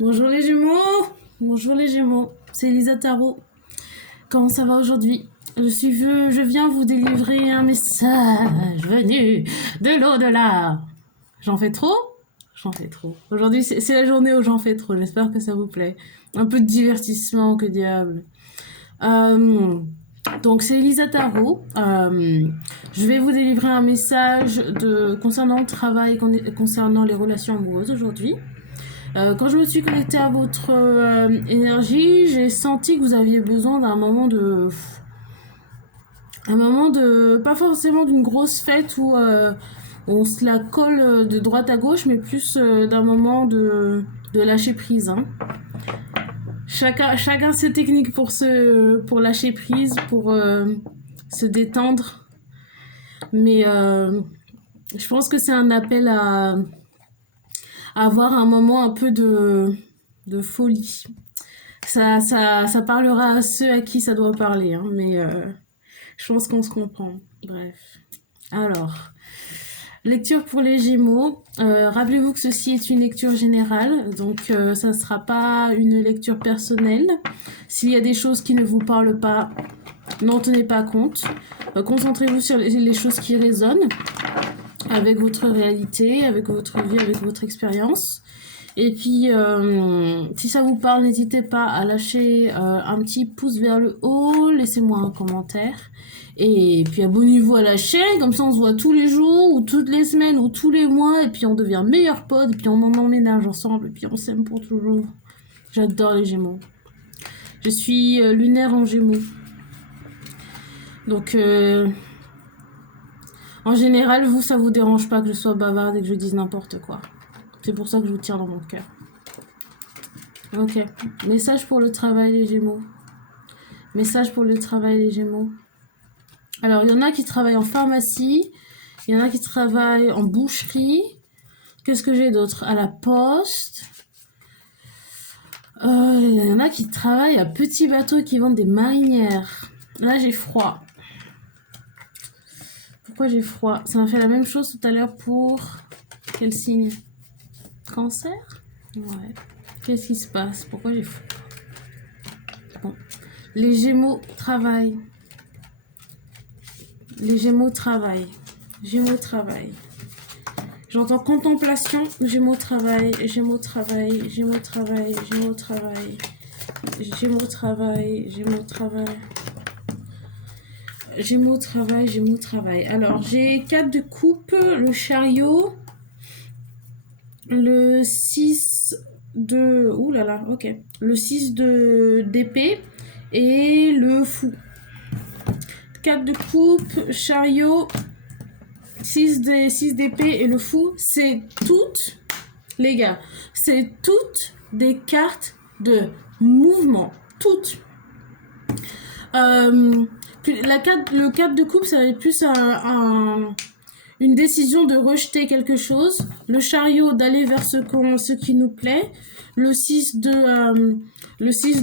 Bonjour les Gémeaux, bonjour les Gémeaux, c'est Elisa Tarot. Comment ça va aujourd'hui? Je viens vous délivrer un message venu de l'au-delà. J'en fais trop? J'en fais trop. Aujourd'hui, c'est la journée où j'en fais trop. J'espère que ça vous plaît. Un peu de divertissement, que diable. Donc, c'est Elisa Tarot. Je vais vous délivrer un message concernant le travail, concernant les relations amoureuses aujourd'hui. Quand je me suis connectée à votre énergie, j'ai senti que vous aviez besoin d'un moment de... Pas forcément d'une grosse fête où on se la colle de droite à gauche, mais plus d'un moment de lâcher prise. Hein. Chacun ses techniques pour lâcher prise, pour se détendre. Mais je pense que c'est un appel à avoir un moment un peu de folie. Ça parlera à ceux à qui ça doit parler, hein, mais je pense qu'on se comprend. Bref. Alors, lecture pour les Gémeaux. Rappelez-vous que ceci est une lecture générale, donc ça ne sera pas une lecture personnelle. S'il y a des choses qui ne vous parlent pas, n'en tenez pas compte. Concentrez-vous sur les choses qui résonnent avec votre réalité, avec votre vie, avec votre expérience. Et puis, si ça vous parle, n'hésitez pas à lâcher un petit pouce vers le haut, laissez-moi un commentaire. Et puis abonnez-vous à la chaîne, comme ça on se voit tous les jours, ou toutes les semaines, ou tous les mois, et puis on devient meilleurs potes, et puis on en emménage ensemble, et puis on s'aime pour toujours. J'adore les Gémeaux. Je suis lunaire en Gémeaux. Donc, en général, vous, ça vous dérange pas que je sois bavarde et que je dise n'importe quoi. C'est pour ça que je vous tire dans mon cœur. Ok. Message pour le travail, les Gémeaux. Message pour le travail, les Gémeaux. Alors, il y en a qui travaillent en pharmacie. Il y en a qui travaillent en boucherie. Qu'est-ce que j'ai d'autre? À la poste. Il y en a qui travaillent à petits bateaux qui vendent des marinières. Là, j'ai froid. Pourquoi j'ai froid? Ça m'a fait la même chose tout à l'heure pour... Quel signe? Cancer? Ouais. Qu'est-ce qui se passe? Pourquoi j'ai froid? Bon. Les Gémeaux travaillent. Les Gémeaux travaillent. Gémeaux travaillent. J'entends contemplation. Gémeaux travaillent. Gémeaux travaillent. Gémeaux travaillent. Gémeaux travaillent. Gémeaux travaillent. Gémeaux travaillent. Gémeaux travaillent. Gémeaux travaillent. Alors, j'ai 4 de coupe, le chariot, le 6 de... Ouh là là, ok. Le 6 d'épée et le fou. 4 de coupe, chariot, 6 d'épée et le fou. C'est toutes, les gars, c'est toutes des cartes de mouvement. Toutes. Le 4 de coupe, ça va être plus une décision de rejeter quelque chose. Le chariot, d'aller vers ce qui nous plaît. Le 6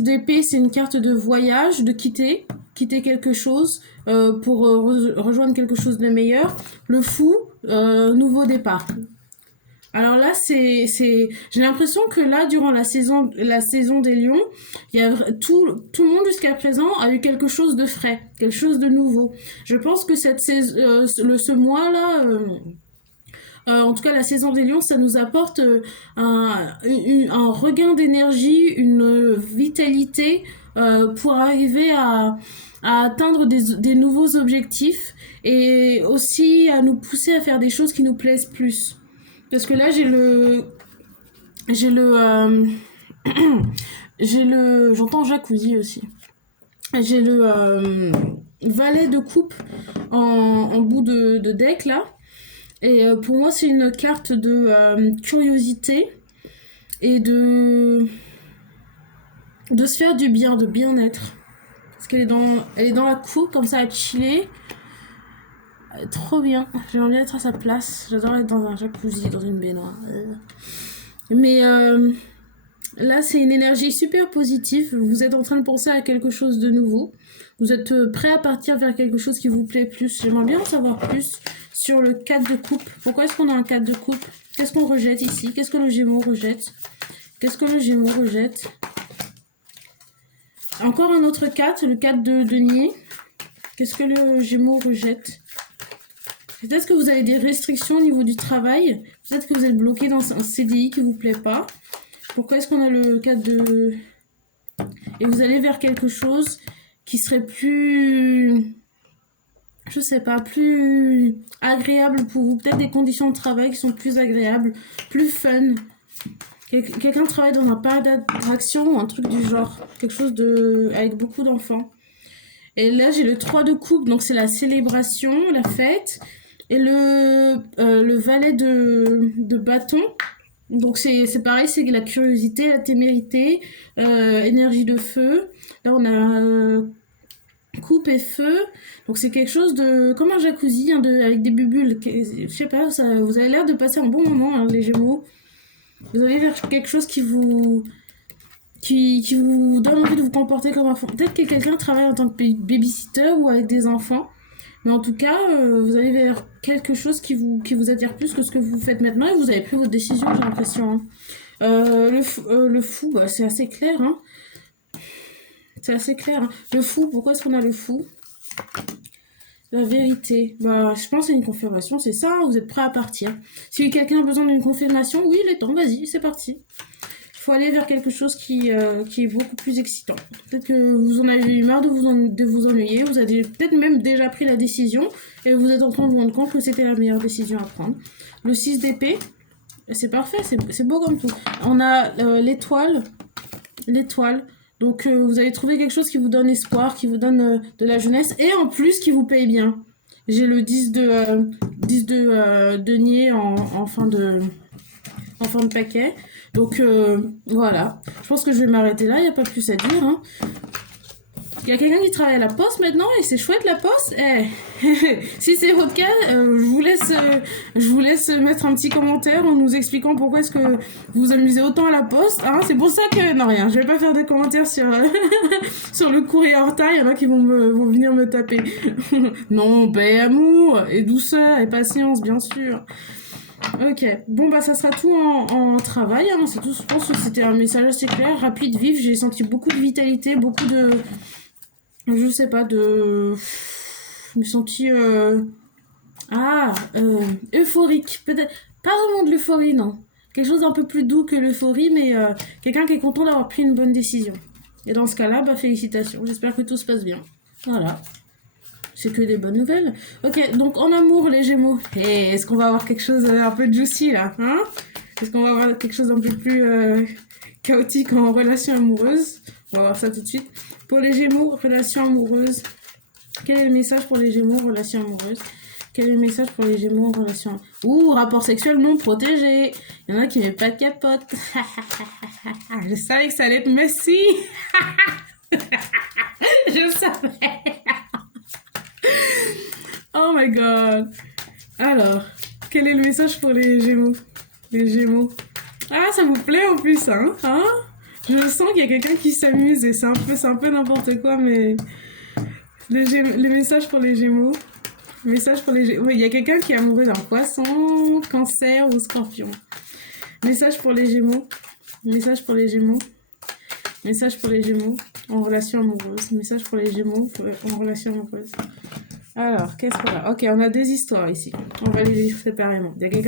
d'épée, c'est une carte de voyage, de quitter quelque chose pour rejoindre quelque chose de meilleur. Le fou, nouveau départ. Alors là, j'ai l'impression que là, durant la saison des lions, il y a tout le monde jusqu'à présent a eu quelque chose de frais, quelque chose de nouveau. Je pense que ce mois-là, en tout cas la saison des lions, ça nous apporte un regain d'énergie, une vitalité pour arriver à atteindre des nouveaux objectifs et aussi à nous pousser à faire des choses qui nous plaisent plus. Parce que là, j'entends jacuzzi aussi. J'ai le valet de coupe en bout de deck là. Et pour moi, c'est une carte de curiosité et de se faire du bien, de bien-être. Parce qu'elle est dans la coupe, comme ça, à chiller. Trop bien, j'aimerais bien être à sa place. J'adore être dans un jacuzzi, dans une baignoire. Mais là, c'est une énergie super positive. Vous êtes en train de penser à quelque chose de nouveau. Vous êtes prêt à partir vers quelque chose qui vous plaît plus. J'aimerais bien en savoir plus sur le 4 de coupe. Pourquoi est-ce qu'on a un 4 de coupe? Qu'est-ce qu'on rejette ici? Qu'est-ce que le Gémeaux rejette? Qu'est-ce que le Gémeaux rejette? Encore un autre 4, le 4 de denier. Qu'est-ce que le Gémeaux rejette? Peut-être que vous avez des restrictions au niveau du travail. Peut-être que vous êtes bloqué dans un CDI qui vous plaît pas. Pourquoi est-ce qu'on a le 4 de... Et vous allez vers quelque chose qui serait plus... Je sais pas, plus agréable pour vous. Peut-être des conditions de travail qui sont plus agréables, plus fun. Quelqu'un travaille dans un parc d'attraction ou un truc du genre. Quelque chose de... avec beaucoup d'enfants. Et là, j'ai le 3 de coupe, donc c'est la célébration, la fête. Et le valet de bâton. Donc c'est pareil, c'est la curiosité, la témérité, énergie de feu. Là, on a coupe et feu. Donc c'est quelque chose de... comme un jacuzzi, hein, avec des bulles. Je sais pas, vous avez l'air de passer un bon moment, hein, les Gémeaux. Vous allez vers quelque chose qui vous donne envie de vous comporter comme un enfant. Peut-être que quelqu'un travaille en tant que babysitter ou avec des enfants. Mais en tout cas, vous allez vers quelque chose qui vous attire plus que ce que vous faites maintenant et vous avez pris votre décision, j'ai l'impression. Hein. Le fou, bah, c'est assez clair. Hein. C'est assez clair. Hein. Le fou, pourquoi est-ce qu'on a le fou? La vérité. Bah, je pense que c'est une confirmation, c'est ça, vous êtes prêt à partir. Si quelqu'un a besoin d'une confirmation, oui, il est temps, vas-y, c'est parti. Il faut aller vers quelque chose qui est beaucoup plus excitant. Peut-être que vous en avez eu marre de vous ennuyer, vous avez peut-être même déjà pris la décision et vous êtes en train de vous rendre compte que c'était la meilleure décision à prendre. Le 6 d'épée, c'est parfait, c'est beau comme tout. On a l'étoile. Donc vous avez trouvé quelque chose qui vous donne espoir, qui vous donne de la jeunesse et en plus qui vous paye bien. J'ai le 10 de denier en fin de paquet. Donc voilà, je pense que je vais m'arrêter là, il n'y a pas plus à dire. Hein. Il y a quelqu'un qui travaille à la poste maintenant et c'est chouette la poste. Si c'est votre cas, je vous laisse mettre un petit commentaire en nous expliquant pourquoi est-ce que vous vous amusez autant à la poste. Hein. C'est pour ça que... Non, rien, je vais pas faire de commentaires sur, sur le courrier en retard. Il y en a qui vont venir me taper. Non, paix, amour et douceur et patience, bien sûr. Ok, bon bah ça sera tout en travail, hein. C'est tout, je pense que c'était un message assez clair, rapide, vif, j'ai senti beaucoup de vitalité, beaucoup de... Je sais pas, de... Je me senti... euphorique, peut-être, pas vraiment de l'euphorie, non. Quelque chose d'un peu plus doux que l'euphorie, mais quelqu'un qui est content d'avoir pris une bonne décision. Et dans ce cas-là, bah félicitations, j'espère que tout se passe bien. Voilà. C'est que des bonnes nouvelles. Ok, donc en amour, les Gémeaux. Hey, est-ce qu'on va avoir quelque chose un peu juicy là, hein? Est-ce qu'on va avoir quelque chose un peu plus chaotique en relation amoureuse? On va voir ça tout de suite. Pour les Gémeaux, relation amoureuse. Quel est le message pour les Gémeaux, relation amoureuse? Quel est le message pour les Gémeaux en relation... Ouh, rapport sexuel non protégé. Il y en a qui mettent pas de capote. Je savais que ça allait être messy. Je savais. Oh my god. Alors, quel est le message pour les Gémeaux? Les Gémeaux. Ah, ça vous plaît en plus, hein? Je sens qu'il y a quelqu'un qui s'amuse et c'est un peu n'importe quoi, mais... Les messages pour les Gémeaux. Message pour les Gémeaux. Oui, il y a quelqu'un qui est amoureux d'un poisson, cancer ou scorpion. Message pour les Gémeaux. Message pour les Gémeaux. Message pour les Gémeaux en relation amoureuse. Message pour les Gémeaux en relation amoureuse. Alors, qu'est-ce qu'on a? Ok, on a deux histoires ici. On va les lire séparément. Il y a quelqu'un